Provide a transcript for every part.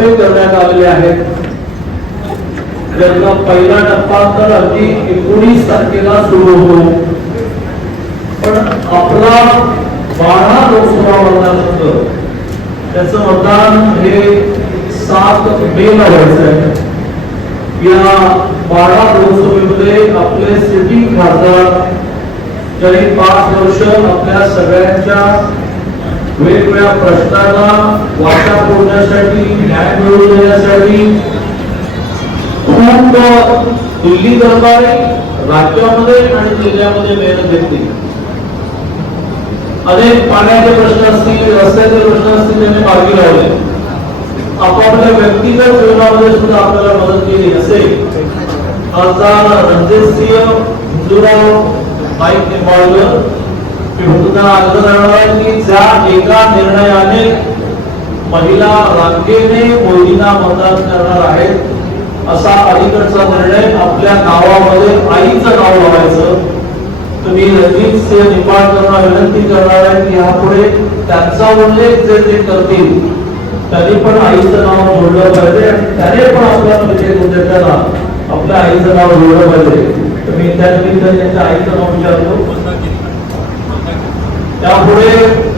टप्पे करण्यात आलेले आहेत. त्यातला पहिला टप्पा तर अगदी एकोणीस तारखेला सुरू होतो. पण आपला बारा लोकसभा मतदारसंघ त्याचं मतदान हे सात मे ला व्हायचं आहे. या बारा लोकसभेमध्ये आपले सिटिंग खासदार ज्यांनी पाच वर्ष आपल्या सगळ्यांच्या वेगवेगळ्या प्रश्नांना वाटा फोडण्यासाठी न्याय मिळवून देण्यासाठी खूप दिल्ली दरबारी राज्यामध्ये आणि जिल्ह्यामध्ये मेहनत घेतली. अनेक पाण्याचे प्रश्न असतील, रस्त्याचे प्रश्न असतील, त्यांनी मार्गी लावले. आपापल्या व्यक्तिगत जीवनामध्ये सुद्धा आपल्याला मदत केली असेल. खासदार रणजितसिंह, हिंदूराव नाईक निंबाळकर मी होता आग्रह करणार आहे की ज्या एका निर्णयाने. महिला रांगेने मोदींना मतदान करणार आहेत. असा अलीकडचा निर्णय आपल्या गावामध्ये आईचं नाव लावायचं. तुम्ही मी रणजित सिंह निंबाळकरांना विनंती करणार आहे की यापुढे त्यांचा उल्लेख जे ते करतील त्यांनी पण आईचं नाव जोडलं पाहिजे. आणि त्याने पण आपल्या विजय उद्योगाला आपल्या आईचं नाव जोडलं पाहिजे. तर मी त्या निमित्ताने त्यांच्या आईचं नाव विचारतो. त्यापुढे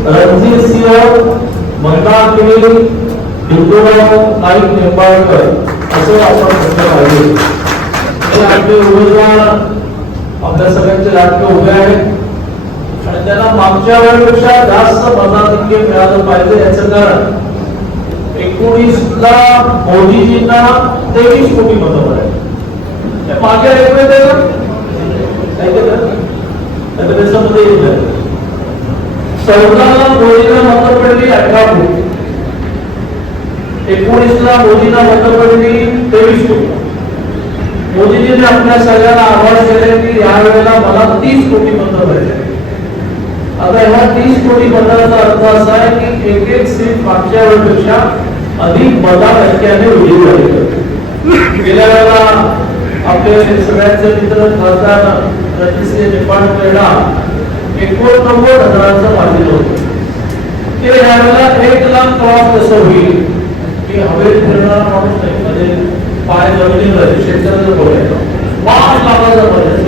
रणजित सिंह मंगळा केली हिंदूराव नाईक निंबाळकर असं आपण म्हटलं पाहिजे हे आपले उमेदवार आपल्या सगळ्यांचे लाटके उभे आहेत आणि त्यांना मागच्या वेळेपेक्षा जास्त मताधिक्य मिळालं पाहिजे याचं कारण एकोणीस ला मोदीजींना तेवीस कोटी मतं मिळाली मागे ऐकलं त्याचं का? ऐकलं तर त्याच्यामध्ये येत चौदाला मोदीला मतं पडली अठरा कोटी एकोणीसला मोदीला मतं पडली तेवीस कोटी मोदीजीने आपल्या सगळ्यांना आवाहन केले की यावेळेला मला तीस कोटी मतं पडले आता ह्या तीस कोटी मताचा अर्थ असा आहे की एक एक सीट मागच्या वेळेपेक्षा अधिक मता टक्क्याने उभी झाली. गेल्या वेळेला आपले सगळ्यांचे मित्र खासदार रणजितसिंह क्रीडा एकोणनव्वद हजारांचं मार्जिन होतं. ते यावेळेला एक लाख प्रवास कसं होईल? की हवेत फिरणारा माणूस नाही. म्हणजे पाय जमिनीवर आहे, शेतकऱ्याचं बोलायचं पाच लाखाचा बजेट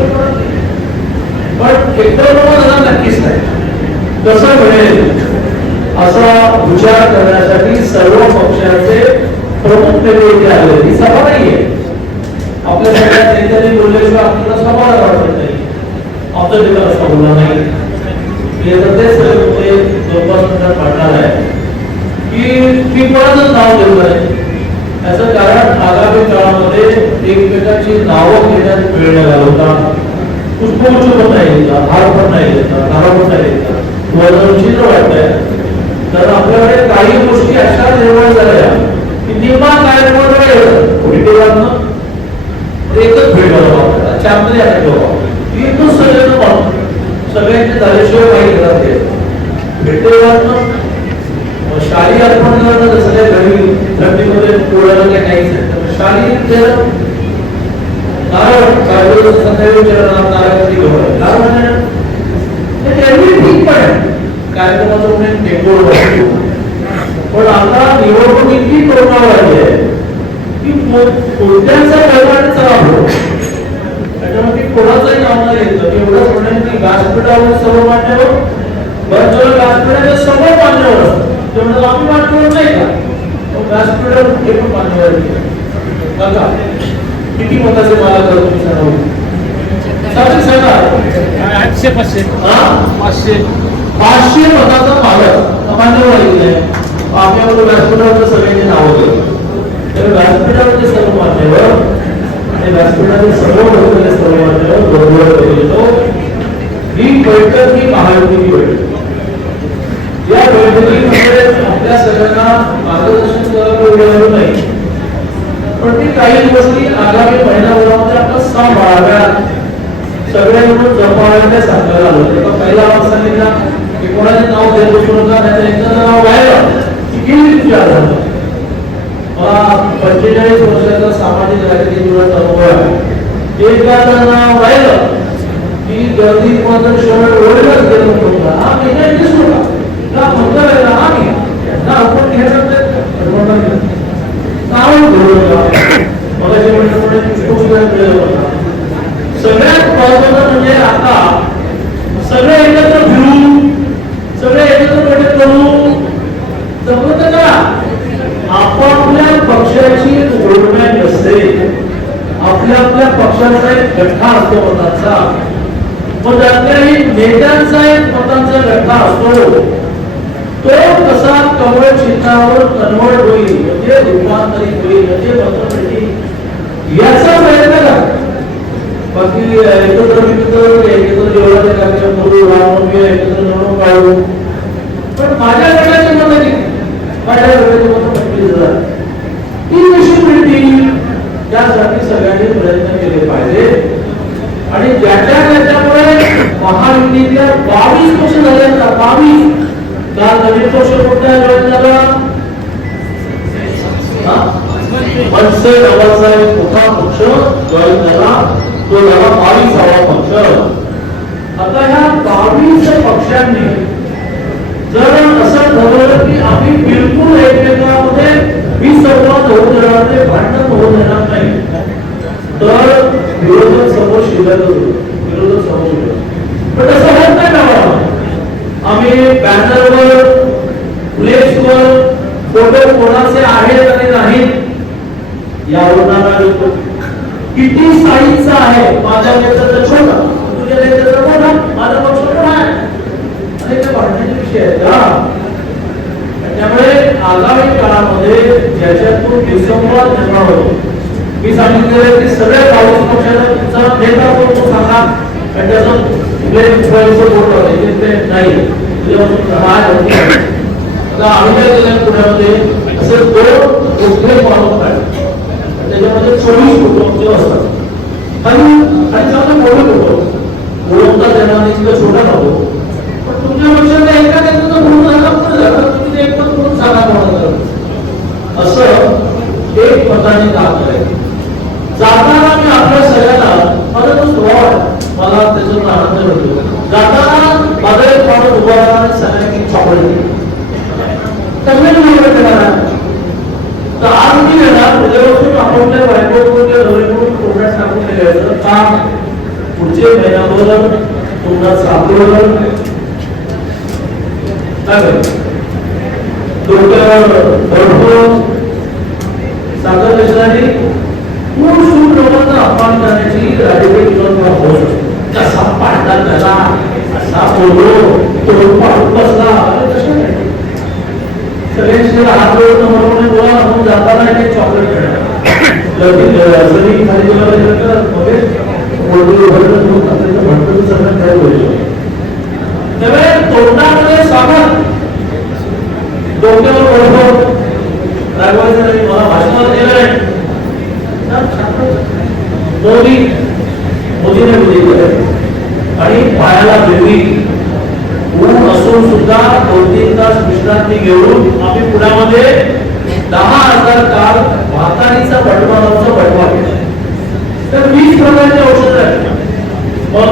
पण एकोणनव्वद हजार नक्कीच नाही. कसं मिळेल? असा विचार करण्यासाठी सर्व पक्षाचे प्रमुख नेते इथे आले ही सभा नाहीये. आपल्या सगळ्या नेत्यांनी बोलल्याशिवाय आपल्याला सभा वाटत. नाही आपलं जिल्हा असा नाही. तेच सगळे मुद्दे दोन आहे. की मी कोणाचंच नाव घेऊ नये याचं कारण आगामी काळामध्ये एकमेकांची नावं घेण्यात वेळ घालवता. पुष्पगुच्छ पण नाही देता हार पण नाही देता नारळ पण नाही देता तुम्हाला चिन्ह वाटतंय तर आपल्याकडे काही गोष्टी अशा निर्माण झाल्या की नियमा कार्यक्रम भेटेवानं एकच भेट झाला चारमध्ये आठवडा इथून सगळ्यांचे झाल्याशिवाय काही घरात येत भेटेवानं शाली अर्पण करणं जसं काय घरी थंडीमध्ये पोळ्याला काही काहीच नाही तर शाली देणं नारळ काय संध्याकाळी विचारणार नारळ कधी घेऊन नारळ म्हणजे ते एरवी ठीक पण आहे. कार्यक्रमाचं म्हणजे टेकोड वाटतो पण आता निवडणूक इतकी कोरोना वाढली आहे. की को- कोणत्याचा परिमाण चालू त्याच्यामध्ये कोणाचंही नाव नाही येतं मी एवढंच म्हणेन की व्यासपीठावर सर्व मान्यवर बरं व्यासपीठाच्या समोर असतं ते म्हणतात आम्ही मान्यवर नाही का? व्यासपीठावर हे पण. बघा किती मताचे मला करतो तुम्ही सांगा चालेल सांगा आठशे पाचशे. हा? पाचशे. पाचशे मताचा मालक. मान्यवर आहे आपल्याकडे व्यासपीठावर सगळ्यांची नावं घेऊ तर व्यासपीठावरचे सर्व मान्यवर आणि व्यासपीठाचे सर्व वर्गाचे सर्व मान्यवर बरोबर येतो ही बैठक ही महायुतीची बैठक. या बैठकीमध्ये आपल्या सगळ्यांना मार्गदर्शन करायला वेळ नाही. पण ती काही गोष्टी आगामी महिन्याभरामध्ये आपण सांभाळाव्या. सगळ्यांकडून जपाव्या ते सांगायला आलो. तेव्हा पहिला आपण सांगितला की कोणाचे नाव देत बसू नका त्याचं एखादं नाव व्हायला की गेली तुझ्या हातात मला पंचेचाळीस वर्षाचा सामाजिक राजकीय जीवनाचा अनुभव आहे. एकदा नाव राहिलं की गर्दी कोणाचं शहर ओढलंच गेलं नव्हतं हा मेहनत दिसू नका ना म्हणता राहिला हा मी ना आपण घ्यायचं ते परवाना घेत. विरोध होता मगाशी म्हटल्याप्रमाणे पुष्पगुच्छ विरोध होता सगळ्यात महत्वाचं म्हणजे आता सगळे एकत्र फिरू सगळे एकत्र बैठक करू जमलं तर करा आपापल्या पक्षाची ओळख नसते आपल्या आपल्या पक्षाचा एक गठ्ठा असतो मतांचा मग त्यातल्याही नेत्यांचा एक मतांचा गठ्ठा असतो. तो कसा कमळ चिन्हावर कन्वर्ट होईल म्हणजे रूपांतरित होईल म्हणजे मतपेटी याचा प्रयत्न करा. बाकी एकत्र मित्र एकत्र जेवणाचे कार्यक्रम करू रामनवमी एकत्र मिळून काढू पण माझ्या गटाचे मत नाही माझ्या गटाचे मत पंचवीस हजार ती कशी मिळतील त्यासाठी सगळ्यांनी प्रयत्न केले पाहिजे. आणि ज्याच्या त्याच्यामुळे महायुतीतल्या बावीस पक्ष झाले ना बावीस काल नवीन पक्ष कुठल्या जॉईन झाला हा? मनसे नावाचा एक मोठा पक्ष जॉईन झाला तो झाला बावीसावा पक्ष आता ह्या बावीस पक्षांनी जर असं ठरवलं की आम्ही बिलकुल एकमेकांमध्ये विसंवाद होऊ देणार नाही भांडण होऊ देणार नाही तर विरोधक समोर शिल्लक विरोधक समोर शिल्लक पण तसं होत नाही गावाला आम्ही बॅनरवर फ्लेक्सवर फोटो कोणाचे आहेत आणि नाहीत यावरून आम्ही किती साईजचा आहे? माझ्या नेत्याचा छोटा. तुझ्या नेत्याचा मोठा. माझा पण छोटा आहे. आणि ते वाढण्याचे विषय आहेत का? त्यामुळे आगामी काळामध्ये ज्याच्यातून विसंवाद निर्माण होतो मी सांगितलेलं की सगळ्या काँग्रेस पक्षाचा तुमचा नेता कोण सांगा. आणि त्याचा नाही आम्ही काय केलं पुण्यामध्ये असे दोन मोठे त्याच्यामध्ये चोवीस फोटो असतात आणि आणि चांगले मोठे फोटो ओळखता देणार इतकं छोटा नव्हतो पण तुमच्या पक्षाला एका म्हणून झाला पुढे झाला तुम्ही ते पण म्हणून सांगा कोणाला असं एक मताने काम करायचं जाताना मी आपल्या सगळ्यांना माझा तो स्वभाव आहे मला त्याच्यातून आनंद मिळतो. जाताना माझा एक माणूस उभा राहणार आणि की चॉकलेट दिली सगळ्यांनी निवड देणार तर आज मी येणार उद्यापासून आपापल्या बायकोकडून द्यायचं काम पुढचे महिनाभर पुन्हा सापडवलं काय करायचं? डोक्यावर बर्फ साखर कशाने खूप खूप लोकांना अपमान करण्याची राजकीय किंवा होत कसा पाडला त्याला असा बोललो तो पाडून बसला अरे कशा नाही सगळ्यांशी हात जोडून म्हणून बोला म्हणून जाताना एक चॉकलेट खेळणार लगेच जरी खाली गेलं पाहिजे तर मग बोलतो भरलं तू आपल्याला म्हणतो तर सगळं काय बोलतो त्यामुळे तोंडामध्ये स्वागत डोक्यावर वैभव रागवायचं नाही मला भाषणाला दिलं नाही छान, छान. मोदी मोदीने मोदी आणि पायाला बेबी ऊन असून सुद्धा दोन तीन तास विश्रांती घेऊन आम्ही पुण्यामध्ये दहा हजार कार भातानीचा बटवा नावाचा बटवा केला तर वीस प्रकारचे औषध आहेत. मग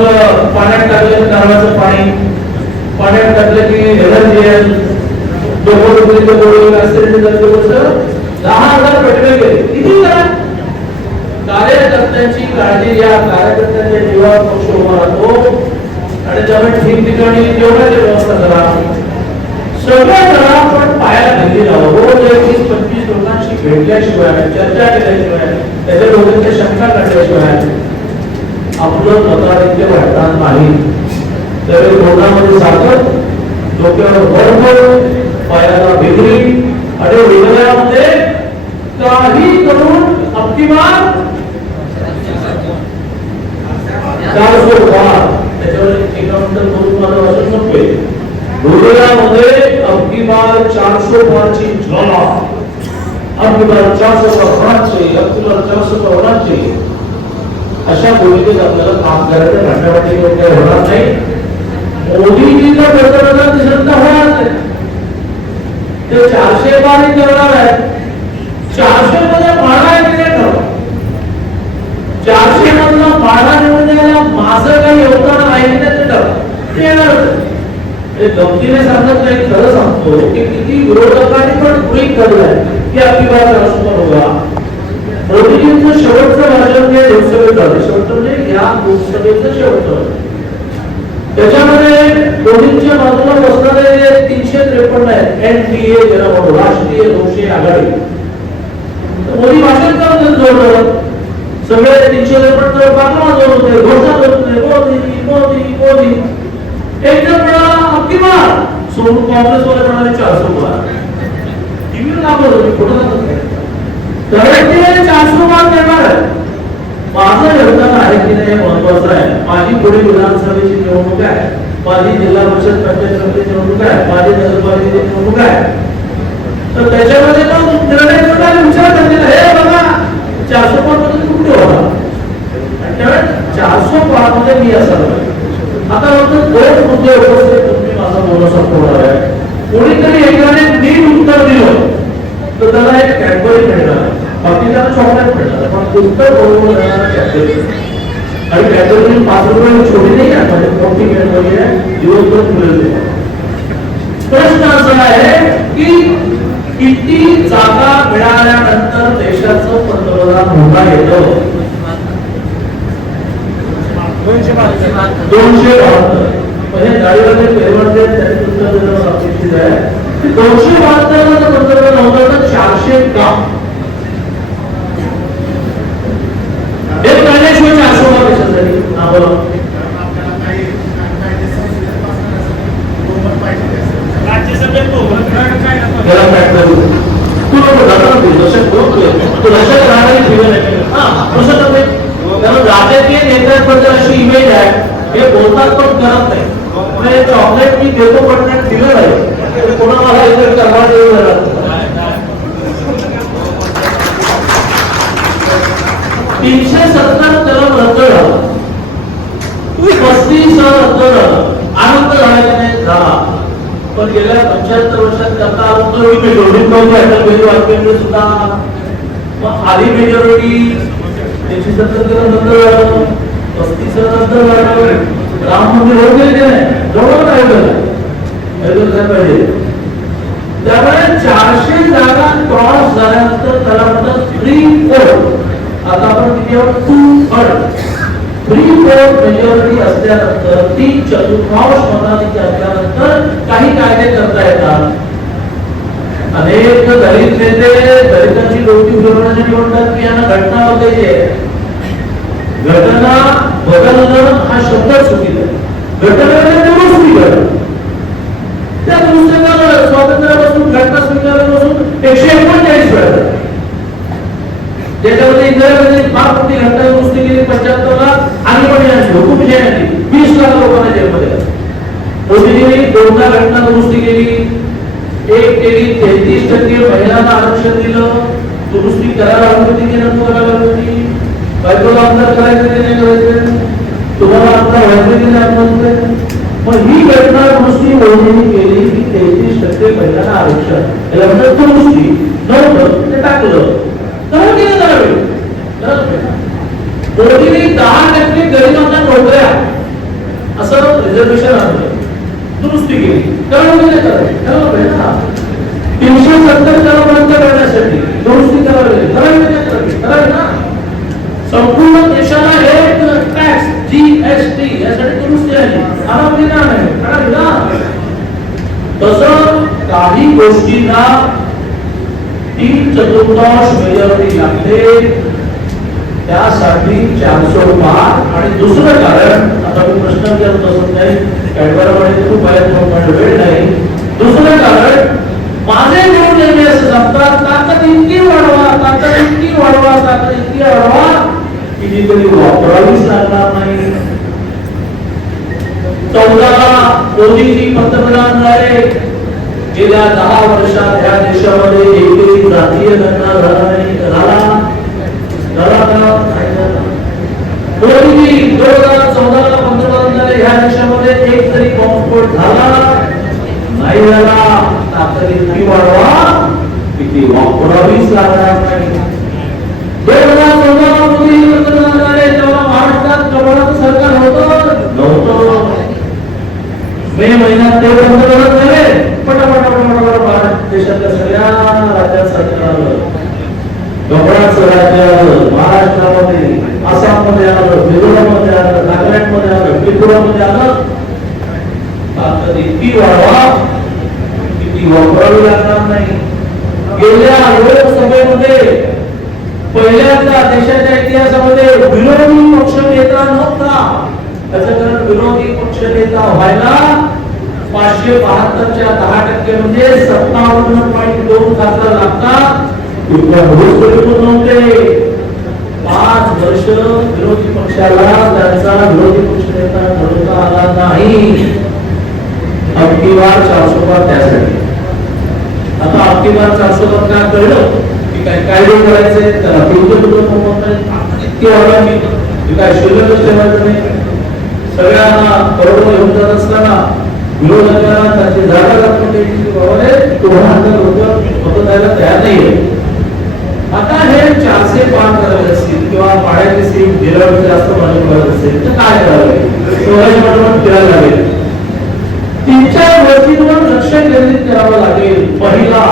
पाण्यात टाकलं नारळाचं पाणी पाण्यात टाकलं की एलर्जी आहे डोकं दुखलीचं गोळी ऍसिडिटी झाली दहा हजार पेटवे गेले किती करा कार्यकर्त्यांची काळजी घ्या कार्यकर्त्यांच्या जीवावर पक्ष उभा राहतो. आणि त्यामुळे ठिकठिकाणी जेवणाची व्यवस्था करा सगळं करा, पण लावा. रोज एक वीस पंचवीस लोकांशी भेटल्याशिवाय चर्चा केल्याशिवाय, त्याच्या डोक्याच्या शंका काढल्याशिवाय, आपलं मताधिक्य वाढणार नाही. त्यावेळी तोंडामध्ये साखर, डोक्यावर बर्फ़, पायाला भिगरी आणि हृदयामध्ये काही करून अप्तिमान चार फूट वाढ त्याच्यावर एका नंतर करून मला वाचून नकोय हृदयामध्ये अप्तिमान चारशे पारची ज्वाला अप्तिमान चारशे पार होणार चाहिए अप्तिमान चारशे पार होणार चाहिए अशा भूमिकेत आपल्याला काम करायचं भांडावाटी काही होणार नाही मोदीजीचं पंतप्रधान दिसत होणार नाही ते चारशे पाणी करणार आहे. चारशे मध्ये माळा आहे की नाही भक्तीने सांगत नाही खरं सांगतो. की किती विरोधकांनी पण गृहित धरलंय की आपली बात राष्ट्रपती होगा शेवटचं भाषण हे लोकसभेत झालं. शेवटचं म्हणजे या लोकसभेचं शेवटचं. त्याच्यामध्ये मोदींच्या बाजूला बसणारे तीनशे त्रेपन्न आहेत. एन ज्याला म्हणतो राष्ट्रीय लोकशाही आघाडी. मोदी भाषण करत जोडलं सगळे तीनशे त्रेपन्न बाजूला जोडत होते घोषणा करत होते मोदी मोदी मोदी. एक जण म्हणाला अबकी सोडून काँग्रेस वाले म्हणाले चारशे बार टीव्हीवर लागलो मी कुठं दाखवत. चारशे बार देणार माझं योगदान आहे की नाही महत्वाचं आहे. माझी पुढे विधानसभेची निवडणूक आहे. माझी जिल्हा परिषद पंचायत समिती निवडणूक आहे. माझी नगरपालिकेची निवडणूक आहे. तर त्याच्यामध्ये पण निर्णय घेताना विचार करतील हे बघा चारशे पाच मध्ये कुठे होता आणि त्यावेळेस चारशे पाच मध्ये मी असायला आता फक्त दोन मुद्दे उपस्थित तुम्ही माझा बोलणं संपवणार आहे. कोणीतरी एकाने नीट उत्तर दिलं तर त्याला एक कॅडबरी मिळणार बाकी त्याला चॉकलेट मिळणार पण उत्तर बरोबर देणारा कॅडबरी आणि कॅडबरी पाच रुपये छोटी नाही आहे म्हणजे मोठी कॅडबरी आहे. दिवसभर मिळेल प्रश्न असा आहे की किती जागा मिळाल्यानंतर देशाचं पंतप्रधान होता येतं? दोनशे बहात्तर दोनशे बहात्तर म्हणजे त्याची देणं मला अपेक्षित आहे दोनशे बहात्तर पंतप्रधान होता तर चारशे का? एक महिन्याशिवाय चारशे का काय नको. त्याला काय करू? तू नको जाणार तू दशक बोलतोय तू दशक राहणारी फिगर आहे. हा कसं करते त्यामुळे राजकीय नेत्यांबद्दल अशी इमेज आहे. हे बोलतात पण करत नाही. म्हणजे चॉकलेट मी देतो पण दिलं नाही. म्हणजे ते कोणा मला इतर करणार देऊ लागला तीनशे सत्तर कलम रद्द झालं पस्तीस रद्द झालं आनंद झाला की नाही झाला. पण गेल्या पंच्याहत्तर वर्षात त्याचा आनंद होईल. मी मेजॉरिटी पाहिजे अटल बिहारी वाजपेयीकडे सुद्धा. मग आधी मेजॉरिटी एकशे सत्तर किलो नंतर झालं पस्तीस नंतर झालं राम मंदिर होऊन गेले की नाही जवळ काय पाहिजे? त्यामुळे चारशे जागा क्रॉस झाल्यानंतर त्याला म्हणतात फ्री फोर्ट आता आपण किती आहोत? Two third three fourth majority असल्यानंतर तीन चतुर्थांश मताधिक्य असल्यानंतर काही कायदे करता येतात. अनेक दलित नेते दलितांची डोकी फिरवण्यासाठी म्हणतात की यांना घटना बघायची आहे. घटना बदलणं हा शब्द चुकीचा घटना म्हणजे दुरुस्ती करणं त्या दुरुस्तीला स्वातंत्र्यापासून घटना स्वीकारल्यापासून एकशे एकोणचाळीस वेळा त्याच्यामध्ये इंदिरागांधी फार मोठी घटना दुरुस्ती केली पंच्याहत्तरला आणि पण यांची हुकुमशाही वीस लाख लोकांना जेलमध्ये घातलं. मोदींनी दोनदा घटना दुरुस्ती केली. एक केली तेहतीस टक्के महिलांना आरक्षण दिलं दुरुस्ती करायला हवी होती की नको करायला हवी होती बायकोला आमदार करायचं की नाही करायचं तुम्हाला आमदार व्हायचं की नाही आमदार मग ही घटना दुरुस्ती मोदींनी केली की तेहतीस टक्के महिलांना आरक्षण। याला म्हणतात दुरुस्ती नव्हतं ते टाकलं करावं की नाही करावे? मोदींनी दहा टक्के गरिबांना नोकऱ्या असं रिझर्वेशन आणलं दुरुस्ती केली. करावं की ना तीनशे सत्तर कलमांच्या करण्यासाठी दुरुस्ती करावी लागेल. करावी ना संपूर्ण देशाला एक टॅक्स जीएसटी यासाठी दुरुस्ती आली आराम नाही? करावी ना तसं काही गोष्टींना तीन चतुर्थांश मेजॉरिटी लागते. त्यासाठी चारशे पाच आणि दुसरं कारण आता मी प्रश्न विचारत असत नाही दुसरं कारण माझे निवड नेहमी असं सांगतात ताकद इतकी वाढवा ताकद इतकी वाढवा ताकद इतकी वाढवा की जी कधी वापरावीच लागणार नाही चौदाला मोदीजी पंतप्रधान झाले गेल्या दहा वर्षात या देशामध्ये एकही जातीय घटना झाला नाही झाला झाला का दोन हजार झाले ह्या देशामध्ये एक तरी बॉम्बस्फोट झाला नाही झाला वाढवा किती वापरावीच लागणार नाही. दोन हजार पंतप्रधान झाले तेव्हा महाराष्ट्रात कमळाचं सरकार होतं नव्हतं. मे महिन्यात ते पंतप्रधान झाले पटापटा पटापटा देशातल्या सगळ्या राज्यात सरकार आलं. डोंगराचं राज्य आलं महाराष्ट्रामध्ये. आसाममध्ये आलं मिझोराममध्ये आलं नागालँडमध्ये आलं त्रिपुरामध्ये आलं. ताकद इतकी वाढवा की ती वापरावी लागणार नाही. गेल्या लोकसभेमध्ये पहिल्यांदा देशाच्या इतिहासामध्ये विरोधी पक्ष नेता नव्हता. त्याच कारण विरोधी पक्ष नेता व्हायला पाचशे बहात्तरच्या दहा टक्के म्हणजे सत्तावन्न पॉईंट दोन खासदार लागतात. नव्हते. पाच वर्ष विरोधी पक्षाला त्यांचा विरोधी पक्ष नेता ठरवता आला नाही. अबकी बार चारशे पार त्यासाठी. आता अबकी बार चारशे पार काय कळलं की काय कायदे करायचे त्याला पिवळं पिवळं मोहम्मद नाही. इतकी वाढवायची की काय शिल्लकच ठेवायचं नाही. सगळ्यांना बरोबर येऊन जात असताना विरोधकांना त्यांची जागा दाखवून द्यायची की बाबा रे तुम्हाला लोक मत द्यायला तयार नाहीये. आता हे चारशे पार करत असतील किंवा पाड्याची सीट दिल्यावर जास्त माझ्या करत असेल तर काय करावे? लागेल सोळाशे पाठवून फिरायला लागेल. तीन चार गोष्टींवर लक्ष केंद्रित करावं लागेल. पहिला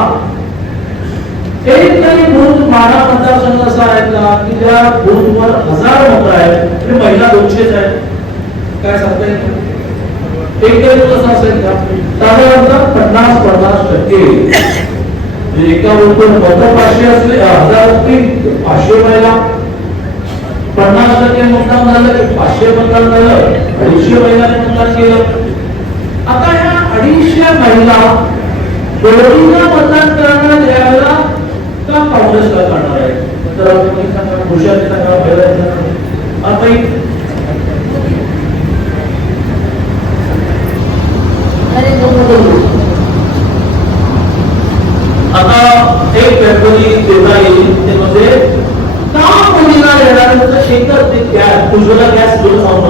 एक तरी बूथ माढा मतदारसंघ असा आहे का? की त्या बूथवर हजार मत आहेत आणि महिला दोनशेच आहेत. काय सांगता येईल एक तरी बूथ असा असेल का? साधारणतः पन्नास पन्नास टक्के. एका बूथवर मत पाचशे असले हजार असतील पाचशे महिला. पन्नास टक्के मतदान झालं की पाचशे मतदान झालं अडीचशे महिलांनी मतदान केलं. आता या अडीचशे महिला दोन्हीला मतदान करणार यावेळेला का काँग्रेसला करणार आहे? तर तुम्ही सांगा भूषण सांगा भैरव सांगा. आता इ- आता एक फेब्रुवारी देता येईल ते म्हणजे का मुलीला येणाऱ्यांचं शेतात ते गॅस उज्ज्वला गॅस घेऊन सांगतो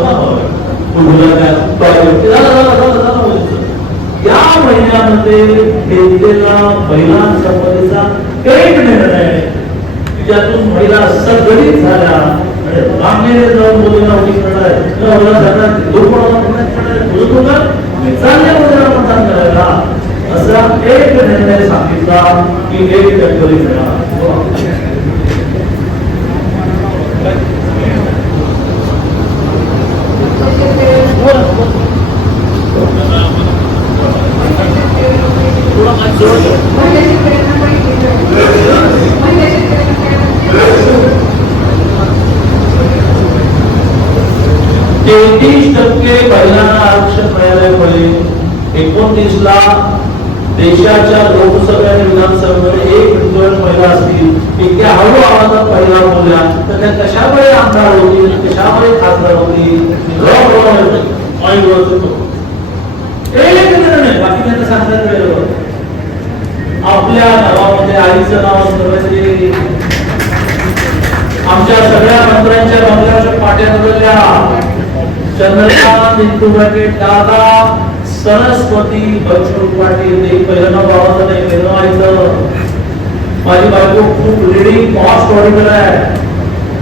उज्ज्वला गॅस टॉयलेट या महिन्यामध्ये घेतलेला महिला संपदेचा एक निर्णय ज्यातून महिला सगळीच झाल्या आणि रामने जाऊन मुलीला उभी करणार नवरा जाणार दुर्पणाला मतदान करणार मुलीला मतदान करायला असा एक निर्णय सांगितला. की एक फेब्रुवारी मिळाला तेहतीस टक्के महिलांना आरक्षण मिळाल्यामुळे एकोणतीस ला देशाच्या लोकसभा आणि विधानसभेमध्ये एक तृतीयांश महिला असतील इतक्या हळू आवाजात पहिला बोलल्या तर त्या कशामुळे आमदार होतील कशामुळे खासदार होतील? एक निर्णय बाकी त्यांना सांगण्यात वेळेवर आपल्या नावामध्ये आईचं नाव असलं आमच्या सगळ्या मंत्र्यांच्या बंगल्याच्या बदलल्या चंद्रकांत इंदुबाटे दादा. सरस्वती बच्चू पाटील ते पहिलं नाव भावाचं नाही पहिलं नाव आईचं. माझी बायको खूप लिडिंग कॉस्ट ऑडिटर आहे.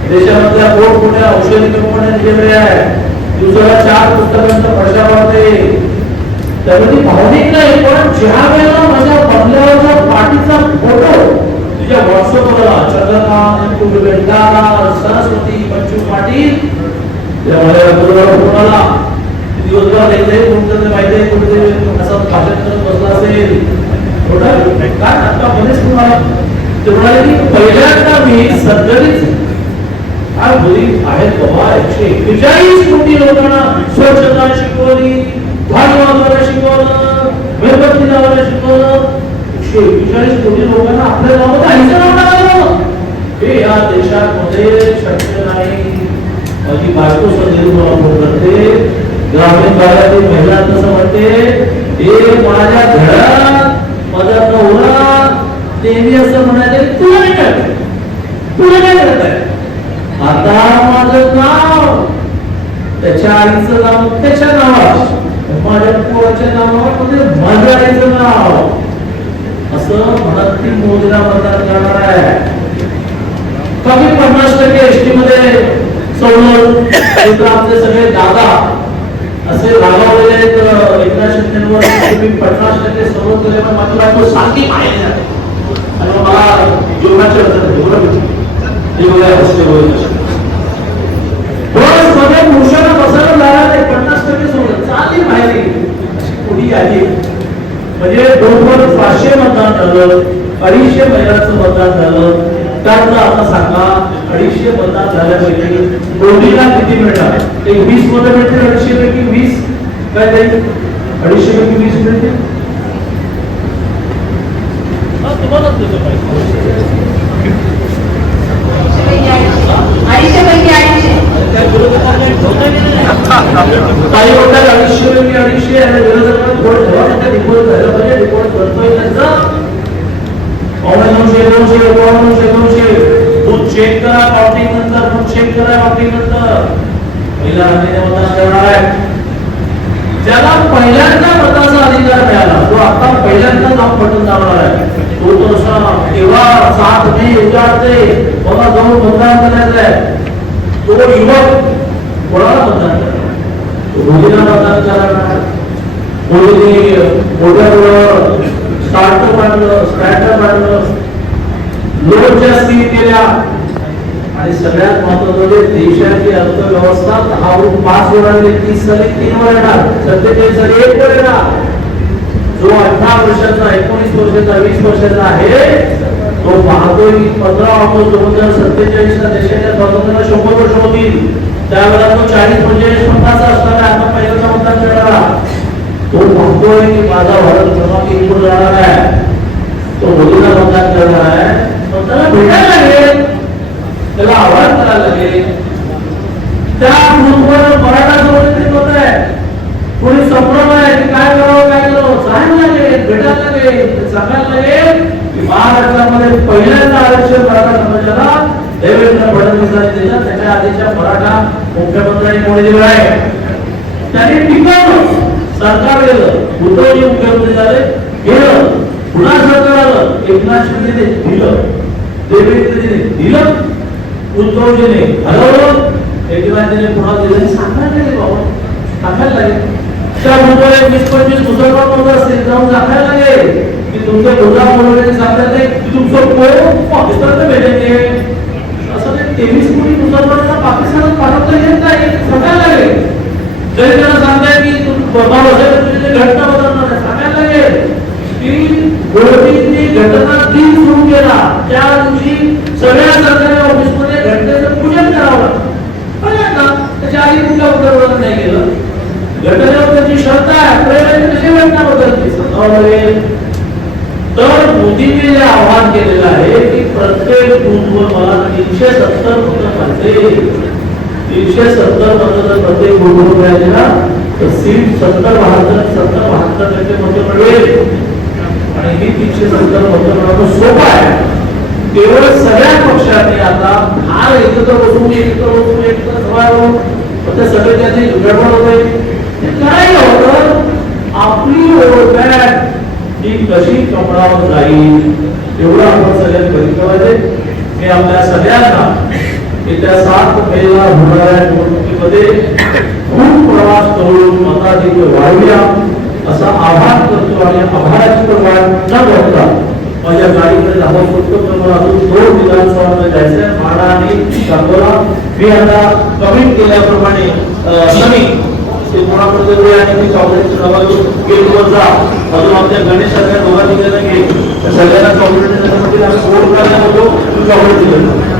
देशामधल्या मोठमोठ्या औषधी कंपन्या दिलेल्या आहे. दुसऱ्या चार पुस्तकांचं पडते त्यामुळे ती भावनिक नाही पण ज्या वेळेला माझ्या बंगल्यावरचा पाठीचा फोटो तुझ्या व्हॉट्सअपवर चंद्रकांत इंदुबाटे सरस्वती बच्चू पाटील त्या माझ्या बरोबर फोन आला. दिवसभर कोणतं माहिती कोणते असं भाषण करत बसला असेल. काय आता मध्येच तुम्हाला ते म्हणाले की पहिल्यांदा मी सत्तरीच काय बोली आहेत बाबा एकशे एक्केचाळीस कोटी लोकांना स्वच्छता शिकवली झाड लावायला शिकवलं मेणबत्ती लावायला शिकवलं. एकशे एक्केचाळीस कोटी लोकांना आपल्या गावात आईचं नाव टाकलं. हे या देशामध्ये शक्य नाही. माझी बायको सदैव मला फोन करते. ग्रामीण भागातील महिला तसं म्हणते हे माझ्या घरात माझा नवरा नेहमी असं म्हणाले तुला नाही काय तुला काय करत आहे आता माझं नाव त्याच्या आईचं नाव त्याच्या नावात माझ्या पोराच्या नावावर म्हणजे माझ्या आईचं नाव. असं म्हणत ती मोदीला मतदान करणार आहे कमी पन्नास टक्के एसटी मध्ये सवलत आमचे सगळे दादा असे रागावलेले आहेत एकनाथ शिंदेवर तुम्ही पन्नास टक्के सवलत दिल्यामुळे माझी बायको सारखी पाहिजे आणि मला जीवनाचे आहे. एवढं वेगवेगळ्या रस्ते बसमध्ये पुरुषांना बसायला पन्नास टक्के सोडत चालली बाहेर आली म्हणजे दोन दोन पाचशे मतदान झालं अडीचशे महिलांचं मतदान झालं. त्यातलं आता सांगा अडीचशे मतदान झाल्यापैकी दोन्हीला किती मिळणार? एक वीसमध्ये मिळते अडीचशे पैकी वीस? काय जाईल अडीचशे पैकी वीस मिळते हा, तुम्हालाच देतो पाहिजे अडीचशे पैकी काही नाही. म्हणतात अडीचशे पैकी अडीचशे आणि विरोधकांना थोडं ठेवा त्यांना रिपोर्ट झालं पाहिजे रिपोर्ट करतोय त्यांचा दोनशे दोनशे दोनशे दोनशे बूथ चेक करा काउंटिंग नंतर बूथ चेक करा काउंटिंग नंतर पहिला आलेल्या मतदान करणार आहे. ज्याला पहिल्यांदा मताचा अधिकार मिळाला तो आता पहिल्यांदा जाऊन पटून जाणार आहे. तो तो असा तेव्हा सात मे विचारते मला जाऊन मतदान करायचं आहे. तो युवक कोणाला मतदान करणार तो मोदीला मतदान करणार मोदीने मोठ्या स्टार्टअप आणलं स्टार्टअप आणलं. लोनच्या स्कीम केल्या आणि सगळ्यात महत्वाचं म्हणजे देशाची अर्थव्यवस्था दहावरून पाच वर तीस साली तीन वर येणार. सत्तेचाळीस साली एक वर येणार जो अठरा वर्षाचा एकोणीस वर्षाचा वीस वर्षाचा आहे तो पाहतोय की पंधरा ऑगस्ट दोन हजार सत्तेचाळीस ला देशाच्या स्वातंत्र्याला शंभर वर्ष होतील. त्यावेळेला तो चाळीस पंचेचाळीस पन्नास असताना आता पहिल्यांदा मतदान करणारा तो पाहतोय की माझा भारत क्रमांक एक जाणार आहे. तो मोदीला मतदान करणार आहे. पण त्याला भेटायला लागेल त्याला आवाज करायला लागेल. त्या ग्रुपवर मराठा सोबत होत आहे. कोणी संभ्रम आहे की काय करावं काय करावं जायला लागेल भेटायला लागेल सांगायला लागेल की महाराष्ट्रामध्ये पहिल्यांदा आरक्षण मराठा समाजाला देवेंद्र फडणवीसांनी दिलं. त्याच्या आधीच्या मराठा मुख्यमंत्र्यांनी कोणी दिलं आहे. त्यांनी टिकवलं सरकार गेलं. उद्धवजी मुख्यमंत्री झाले गेलं. पुन्हा सरकार आलं. एकनाथ शिंदे दिलं. देवेंद्रजीने दिलं उद्धवजीने हलवलं एकनाथजीने पुन्हा दिलं. हे सांगायला लागेल बाबा सांगायला लागेल. त्या मुंबईला वीस पंचवीस मुसलमान लोक असतील जाऊन सांगायला लागेल की तुमच्या गुजरात मुलांनी सांगतात नाही की तुमचं कोण पाकिस्तानला भेटायचे असं ते तेवीस कोटी मुसलमानांना पाकिस्तानात पाठवता येत नाही. सांगायला लागेल. जरी त्याला सांगताय की बाबासाहेब तुझी घटना बदलणार सांगायला लागेल. की गोडींनी घटना दिन सुरू केला त्या सगळ्या सरकारी ऑफिसमध्ये घटनेचं पूजन करावं लागतं. कळलं का त्याच्या आधी कुठल्या उत्तर नाही केलं घटनेवर त्याची श्रद्धा आहे. प्रेरणेने कशी घटना बदलते सांगावं तर मोदींनी जे आव्हान केलेलं आहे की प्रत्येक बूथवर मला तीनशे सत्तर मतं पाहिजे. तीनशे सत्तर मतं जर प्रत्येक बूथवर मिळाले ना तर सीट सत्तर बहात्तर सत्तर बहात्तर टक्के मतं मिळेल. आणि ही तीनशे सत्तर मतं मिळवणं सोपं आहे. केवळ सगळ्या पक्षांनी आता फार एकत्र बसून एकत्र बसून, एकत्र सभा त्या सगळे त्याची गडबड होते हे करायला होतं, आपली ओळख ही कशी कमळावर जाईल, एवढं आपण सगळ्यांनी बघितलं पाहिजे. मी आपल्या सगळ्यांना येत्या सात मेला होणाऱ्या निवडणुकीमध्ये खूप प्रवास करून मताधिक्य वाढूया असं आव्हान करतो आणि आभाराची वाट न बघता माझ्या गाडीकडे धावा फक्त तर मला अजून दोन विधानसभामध्ये जायचंय. माडा आणि सांगोला. मी आता कमेंट केल्याप्रमाणे ते कोणाकडे गेले आणि ते चॉकलेटची डबा जा अजून आमच्या गणेश सारख्या दोघा तिघांना घे सगळ्यांना चॉकलेट देण्यासाठी आम्ही फोन करण्यात होतो तू चॉकलेट दिलं